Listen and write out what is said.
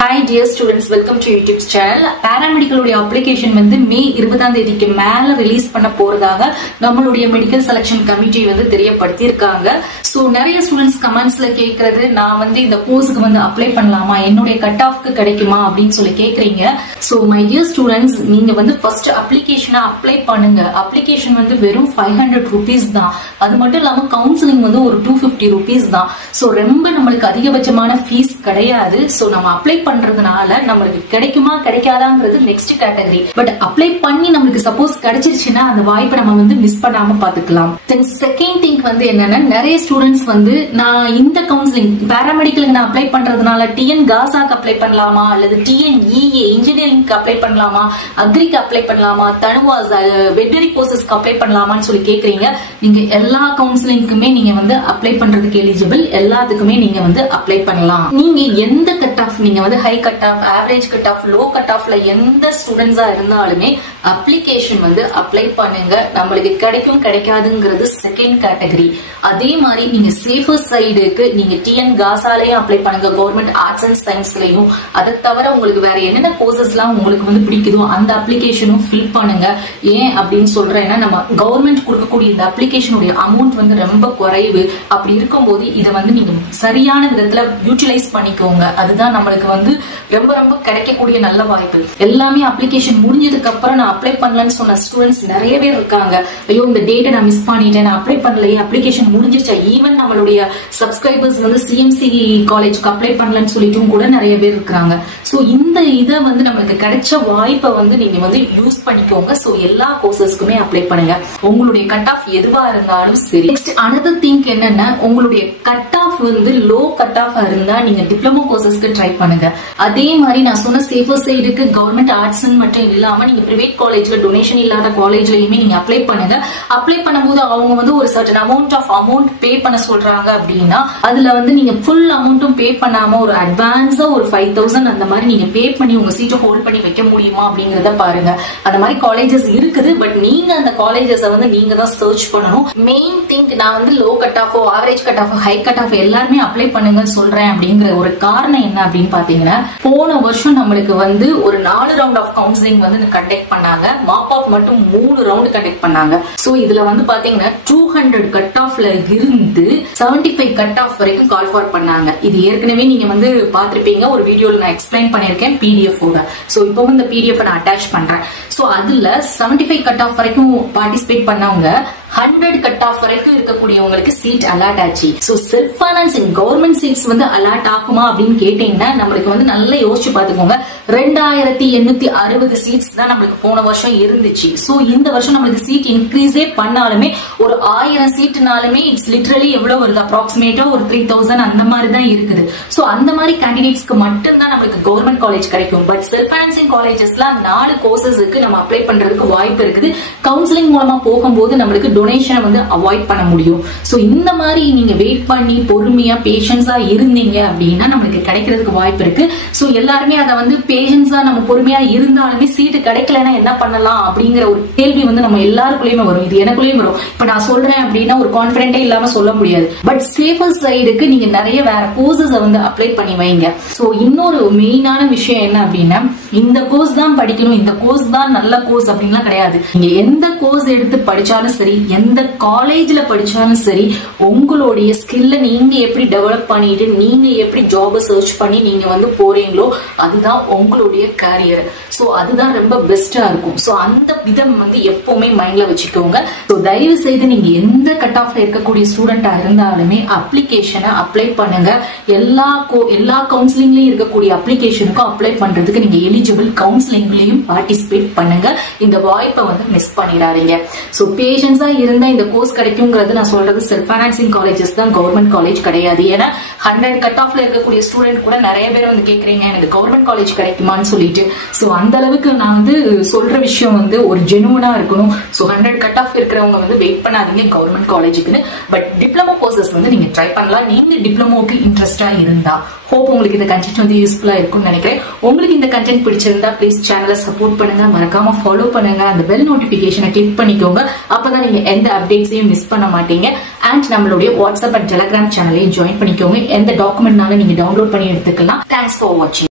Hi dear students, welcome to YouTube channel. Paramedical application வந்து மே 20ஆம் தேதிக்கு மேல ரிலீஸ் பண்ண போறதாக நம்மளுடைய மெடிக்கல் செலக்ஷன் கமிட்டி வந்து தெரியப்படுத்தி இருக்காங்க. சோ நிறைய ஸ்டூடண்ட்ஸ் கமெண்ட்ஸ்ல கேக்குறது நான் வந்து இந்த கோர்ஸ்க்கு வந்து அப்ளை பண்ணலாமா, என்னுடைய கட் ஆஃப்க்கு கிடைக்குமா அப்படின்னு சொல்லி கேக்குறீங்க. சோ மை டியர் ஸ்டூடண்ட்ஸ், நீங்க வந்து ஃபர்ஸ்ட் அப்ளிகேஷனை அப்ளை பண்ணுங்க. அப்ளிகேஷன் வந்து வெறும் 500 rupees தான். அது மட்டும் இல்லாம கவுன்சிலிங் வந்து ஒரு 250 rupees தான். சோ ரொம்ப நம்மளுக்கு அதிகபட்சமான ஃபீஸ் கிடையாது. சோ நம்ம அப்ளை பண்றதுனால நமக்கு கிடைக்குமா கிடைக்காதாங்கிறது நெக்ஸ்ட் கேட்டகரி. பட் அப்ளை பண்ணி நமக்கு சப்போஸ் கிடைச்சிருச்சுன்னா அந்த வாய்ப்பை நம்ம வந்து மிஸ் பண்ணாம பாத்துக்கலாம். தென் செகண்ட் திங் வந்து என்னன்னா, நிறைய ஸ்டூடெண்ட்ஸ் வந்து நான் இந்த கவுன்சிலிங் பாராமெடிக்கலுக்கு நான் அப்ளை பண்றதுனால டிஎன் காசாக்கு அப்ளை பண்ணலாமா, அல்லது டிஎன்இஏ இன்ஜினியரிங்க்கு அப்ளை பண்ணலாமா, அக்ரிக்கு அப்ளை பண்ணலாமா, தனுவாஸ் வெட்டரி கோர்சஸ்க்கு அப்ளை பண்ணலாமான்னு சொல்லி கேக்குறீங்க. நீங்க எல்லா கவுன்சிலிங்க்குமே நீங்க வந்து அப்ளை பண்றதுக்கு எலிஜிபிள். எல்லாத்துக்குமே நீங்க வந்து அப்ளை பண்ணலாம். நீங்க எந்த கட் ஆஃப், நீங்க வந்து high cut off, average cut off, low cut ஆஃப்ல எந்த ஸ்டூடெண்ட்ஸா இருந்தாலுமே அப்ளிகேஷன் வந்து அப்ளை பண்ணுங்க. நம்மளுக்கு கிடைக்கும் கிடைக்காதுங்கிறது செகண்ட் கேட்டகரி. அதே மாதிரி நீங்க சேஃபர் சைடுக்கு நீங்க டிஎன் காசாலையும் அப்ளை பண்ணுங்க, கவர்மெண்ட் ஆர்ட்ஸ் அண்ட் சயின்ஸ்லயும். அதை தவிர உங்களுக்கு வேற என்னென்ன கோர்சஸ் எல்லாம் உங்களுக்கு வந்து பிடிக்குதோ அந்த அப்ளிகேஷனும் ஃபில் பண்ணுங்க. ஏன் அப்படின்னு சொல்றேன்னா, நம்ம கவர்மெண்ட் கொடுக்கக்கூடிய இந்த அப்ளிகேஷனுடைய அமௌண்ட் வந்து ரொம்ப குறைவு. அப்படி இருக்கும்போது இதை வந்து நீங்க சரியான விதத்துல யூட்டிலைஸ் பண்ணிக்கோங்க. அதுதான் நம்மளுக்கு வந்து ரொம்ப ரொம்ப கிடைக்கக்கூடிய நல்ல வாய்ப்பு. எல்லாமே அப்ளிகேஷன் முடிஞ்சதுக்கு அப்புறம் நான் அப்ளை பண்ணலன்னு சொன்ன ஸ்டூடெண்ட்ஸ் நிறைய பேர் இருக்காங்க. ஐயோ இந்த டேட்டை நான் மிஸ் பண்ணிட்டேன், நான் அப்ளை பண்ணலையே, அப்ளிகேஷன் முடிஞ்சிருச்சா. ஈவன் நம்மளுடைய சப்ஸ்கிரைபர்ஸ் வந்து சிஎம்சி காலேஜ்க்கு அப்ளை பண்ணலன்னு சொல்லிட்டும் கூட நிறைய பேர் இருக்காங்க. சோ இந்த இதை வந்து நம்மளுக்கு கிடைச்ச வாய்ப்பை வந்து நீங்க வந்து யூஸ் பண்ணிக்கோங்க. சோ எல்லா கோர்சஸ்க்குமே அப்ளை பண்ணுங்க, உங்களுடைய கட் ஆஃப் எதுவா இருந்தாலும் சரி. நெக்ஸ்ட் அனதர் திங் என்னன்னா, உங்களுடைய கட் ஆஃப் வந்து லோ கட் ஆஃப் இருந்தா நீங்க டிப்ளமோ கோர்சஸ்க்கு ட்ரை பண்ணுங்க. அதே மாதிரி நான் சொன்ன சேஃபர் சைடுக்கு கவர்மெண்ட் ஆர்ட்ஸ் மட்டும் இல்லாம நீங்க பிரைவேட் காலேஜ்ல டொனேஷன் இல்லாத காலேஜ்லயுமே நீங்க அப்ளை பண்ணுங்க. அப்ளை பண்ணும்போது அவங்க வந்து ஒரு சர்டன் அமௌண்ட் பே பண்ண சொல்றாங்க அப்படின்னா அதுல வந்து நீங்க ஃபுல் அமௌண்ட்டும் பே பண்ணாம ஒரு அட்வான்ஸா ஒரு 5000 அந்த மாதிரி நீங்க பே பண்ணி உங்க சீட்டை ஹோல்ட் பண்ணி வைக்க முடியுமா அப்படிங்கறத பாருங்க. அந்த மாதிரி காலேஜஸ் இருக்குது. பட் நீங்க அந்த காலேஜஸ் வந்து நீங்க தான் சர்ச் பண்ணணும். மெயின் திங், நான் வந்து low cut off, average cut off, high cut off எல்லாருமே அப்ளை பண்ணுங்க சொல்றேன் அப்படிங்கிற ஒரு காரணம் என்ன அப்படின்னு பாத்தீங்கன்னா, போன வருஷம் நம்மளுக்கு வந்து ஒரு 4 ரவுண்ட் ஆஃப் கவுன்சிலிங் வந்து கண்டக்ட் பண்ணாங்க. மாப் ஆஃப் மட்டும் 3 ரவுண்ட் கண்டக்ட் பண்ணாங்க. சோ இதுல வந்து பாத்தீங்கன்னா 200 கட் ஆஃப்ல இருந்து 75 கட் ஆஃப் வரைக்கும் கால் ஃபார் பண்ணாங்க. இது ஏற்கனவே நீங்க வந்து பாத்திருப்பீங்க, ஒரு வீடியோல நான் எக்ஸ்பிளைன் பண்ணிருக்கேன் PDF ஓட. சோ இப்போ இந்த PDF நான் அட்டாச் பண்றேன். சோ அதுல 75 கட் ஆஃப் வரைக்கும் பார்ட்டிசிபேட் பண்ணவங்க 100 கட் ஆஃப் வரைக்கும் இருக்கக்கூடியவங்களுக்கு சீட் அலாட் ஆச்சு. So self financing government seeds வந்து அலாட் ஆகுமா அப்படின்னு கேட்டீங்கன்னா நம்மளுக்கு வந்து நல்லா யோசிச்சு பாத்துக்கோங்க. 2860 சீட்ஸ் தான் நம்மளுக்கு போன வருஷம் இருந்துச்சு. சோ இந்த வருஷம் நம்மளுக்கு சீட் இன்க்ரீஸே பண்ணாலுமே ஒரு 1000 சீட்னாலுமே இட்ஸ் லிட்டரலி எவ்வளவு வருது, அப்ராக்சிமேட்டா ஒரு 3000 அந்த மாதிரி தான் இருக்குது. சோ அந்த மாதிரி கேண்டிடேட்ஸ்க்கு மட்டும் தான் நம்மளுக்கு கவர்மெண்ட் காலேஜ் கிடைக்கும். பட் செல்ஃப் ஃபைனான்சிங் காலேஜஸ்ல 4 கோர்சஸ்க்கு நம்ம அப்ளை பண்றதுக்கு வாய்ப்பு இருக்குது. கவுன்சிலிங் மூலமா போகும்போது நம்மளுக்கு டொனேஷனை வந்து அவாய்ட் பண்ண முடியும். சோ இந்த மாதிரி நீங்க வெயிட் பண்ணி பொறுமையா பேஷன்ஸா இருந்தீங்க அப்படின்னா நம்மளுக்கு கிடைக்கிறதுக்கு வாய்ப்பு இருக்கு. சோ எல்லாருமே அதை வந்து பேஷன்ஸா நம்ம பொறுமையா இருந்தாலுமே சீட்டு கிடைக்கலன்னா என்ன பண்ணலாம் அப்படிங்கிற ஒரு கேள்வி வந்து நம்ம எல்லாருக்குள்ளயுமே வரும். இது எனக்குள்ளேயும் வரும். இப்ப நான் சொல்றேன் அப்படின்னா ஒரு கான்பிடென்டே இல்லாம சொல்ல முடியாது. பட் சேஃபர் சைடுக்கு நீங்க நிறைய வேற கோர்சஸ் வந்து அப்ளை பண்ணி வைங்க. சோ இன்னொரு மெயினான விஷயம் என்ன அப்படின்னா, இந்த கோர்ஸ் தான் படிக்கணும், இந்த கோர்ஸ் தான் நல்ல கோர்ஸ் அப்படின்லாம் கிடையாது. நீங்க எந்த கோர்ஸ் எடுத்து படிச்சாலும் சரி, எந்த காலேஜ்ல படிச்சாலும் சரி, உங்களுடைய ஸ்கில்ல நீங்க எப்படி டெவலப் பண்ணிட்டு நீங்க எப்படி ஜாபை சர்ச் பண்ணி நீங்க வந்து போறீங்களோ அதுதான் உங்களுடைய கேரியர். சோ அதுதான் ரொம்ப பெஸ்டா இருக்கும். சோ அந்த விதம் வந்து எப்பவுமே மைண்ட்ல வச்சுக்கோங்க. சோ தயவு செய்து நீங்க எந்த கட் ஆஃப்ல இருக்கக்கூடிய ஸ்டூடெண்டா இருந்தாலுமே அப்ளிகேஷனை அப்ளை பண்ணுங்க. எல்லா கவுன்சிலிங்லயும் இருக்கக்கூடிய அப்ளிகேஷனுக்கும் அப்ளை பண்றதுக்கு நீங்க எலிஜிபிள். கவுன்சிலிங்லயும் பார்ட்டிசிபேட் பண்ணுங்க. இந்த வாய்ப்பை வந்து மிஸ் பண்ணிடாதீங்க. சோ பேஷன்ஸா இருந்தா இந்த கோர்ஸ் கிடைக்கும்ங்கிறது நான் சொல்றது செல்ஃப் ஃபைனான்சிங் காலேஜஸ் தான், கவர்மெண்ட் காலேஜ் கிடையாது. ஏன்னா 100 கட் ஆஃப்ல இருக்கக்கூடிய ஸ்டூடெண்ட் கூட நிறைய பேர் வந்து கேக்குறீங்க எனக்கு கவர்மெண்ட் காலேஜ் கிடைக்குமான்னு சொல்லிட்டு. சோ அந்த அளவுக்கு நான் வந்து சொல்ற விஷயம் வந்து ஒரு ஜெனுவனா இருக்கணும். சோ 100 கட் ஆஃப் இருக்கிறவங்க வந்து வெயிட் பண்ணாதீங்க கவர்மெண்ட் காலேஜுக்குன்னு. பட் டிப்ளமோ கோர்சஸ் வந்து நீங்க ட்ரை பண்ணலாம், நீங்க டிப்ளமோக்கு இன்ட்ரெஸ்டா இருந்தா. ஹோப் உங்களுக்கு இந்த கண்டென்ட் வந்து யூஸ்ஃபுல்லா இருக்கும்னு நினைக்கிறேன். உங்களுக்கு இந்த கண்டென்ட் பிடிச்சிருந்தா ப்ளீஸ் சேனலை சப்போர்ட் பண்ணுங்க, மறக்காம ஃபாலோ பண்ணுங்க, அந்த பெல் நோட்டிபிகேஷனை கிளிக் பண்ணிக்கோங்க. அப்பதான் நீங்க எந்த அப்டேட்ஸையும் மிஸ் பண்ண மாட்டீங்க. அண்ட் நம்மளுடைய வாட்ஸ்அப் அண்ட் டெலிகிராம் சேனலையும் ஜாயின் பண்ணிக்கோங்க. எந்த டாக்குமெண்ட்னாலும் நீங்க டவுன்லோட் பண்ணி எடுத்துக்கலாம். தேங்க்ஸ் ஃபார் வாட்சிங்.